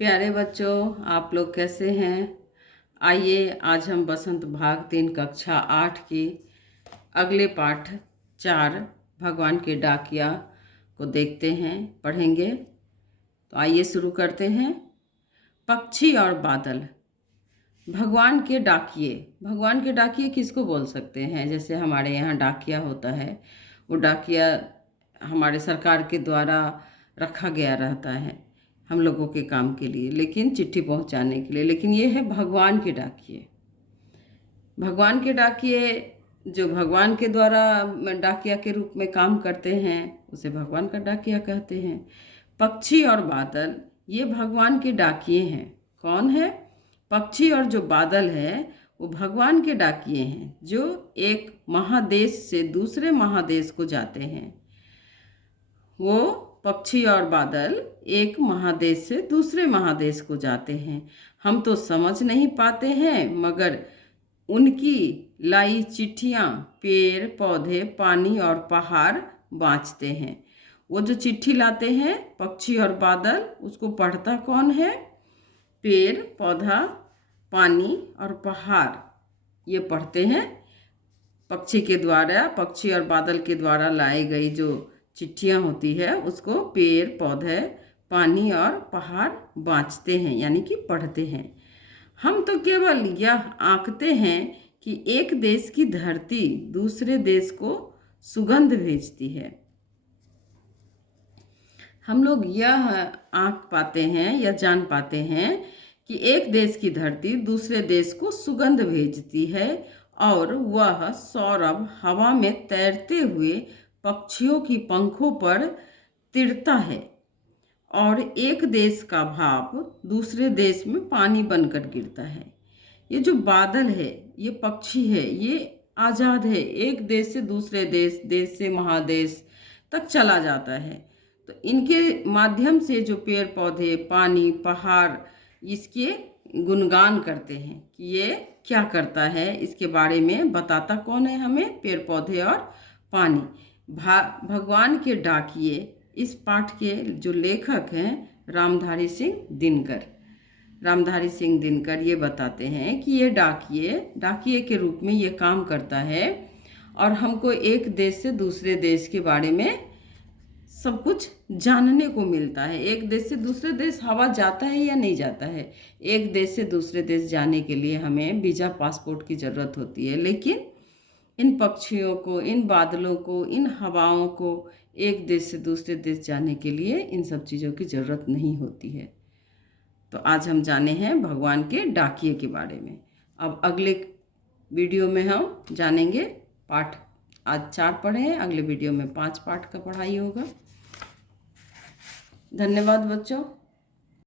प्यारे बच्चों, आप लोग कैसे हैं। आइए आज हम बसंत भाग 3 कक्षा 8 की अगले पाठ 4 भगवान के डाकिया को देखते हैं, पढ़ेंगे। तो आइए शुरू करते हैं। पक्षी और बादल। भगवान के डाकिए किसको बोल सकते हैं? जैसे हमारे यहाँ डाकिया होता है, वो डाकिया हमारे सरकार के द्वारा रखा गया रहता है हम लोगों के काम के लिए, लेकिन चिट्ठी पहुंचाने के लिए। लेकिन ये है भगवान के डाकिए। भगवान के डाकिए जो भगवान के द्वारा डाकिया के रूप में काम करते हैं, उसे भगवान का डाकिया कहते हैं। पक्षी और बादल ये भगवान के डाकिए हैं। कौन है? पक्षी और जो बादल है वो भगवान के डाकिए हैं, जो एक महादेश से दूसरे महादेश को जाते हैं। वो पक्षी और बादल एक महादेश से दूसरे महादेश को जाते हैं। हम तो समझ नहीं पाते हैं, मगर उनकी लाई चिट्ठियाँ पेड़ पौधे पानी और पहाड़ बाँचते हैं। वो जो चिट्ठी लाते हैं पक्षी और बादल, उसको पढ़ता कौन है? पेड़ पौधा पानी और पहाड़ ये पढ़ते हैं। पक्षी के द्वारा, पक्षी और बादल के द्वारा लाई गई जो चिट्ठियाँ होती है उसको पेड़ पौधे पानी और पहाड़ बाँचते हैं, यानी कि पढ़ते हैं। हम तो केवल यह आंकते हैं कि एक देश की धरती दूसरे देश को सुगंध भेजती है। हम लोग यह आंक पाते हैं या जान पाते हैं कि एक देश की धरती दूसरे देश को सुगंध भेजती है और वह सौरभ हवा में तैरते हुए पक्षियों की पंखों पर तिड़ता है और एक देश का भाप दूसरे देश में पानी बनकर गिरता है। ये जो बादल है, ये पक्षी है, ये आज़ाद है, एक देश से दूसरे देश, देश से महादेश तक चला जाता है। तो इनके माध्यम से जो पेड़ पौधे पानी पहाड़ इसके गुणगान करते हैं कि ये क्या करता है, इसके बारे में बताता कौन है हमें? पेड़ पौधे और पानी। भगवान के डाकिए इस पाठ के जो लेखक हैं रामधारी सिंह दिनकर ये बताते हैं कि ये डाकिए के रूप में ये काम करता है और हमको एक देश से दूसरे देश के बारे में सब कुछ जानने को मिलता है। एक देश से दूसरे देश हवा जाता है या नहीं जाता है? एक देश से दूसरे देश जाने के लिए हमें वीज़ा पासपोर्ट की ज़रूरत होती है, लेकिन इन पक्षियों को, इन बादलों को, इन हवाओं को एक देश से दूसरे देश जाने के लिए इन सब चीज़ों की ज़रूरत नहीं होती है। तो आज हम जाने हैं भगवान के डाकिए के बारे में। अब अगले वीडियो में हम जानेंगे पाठ। आज 4 पढ़े हैं, अगले वीडियो में 5 पाठ का पढ़ाई होगा। धन्यवाद बच्चों।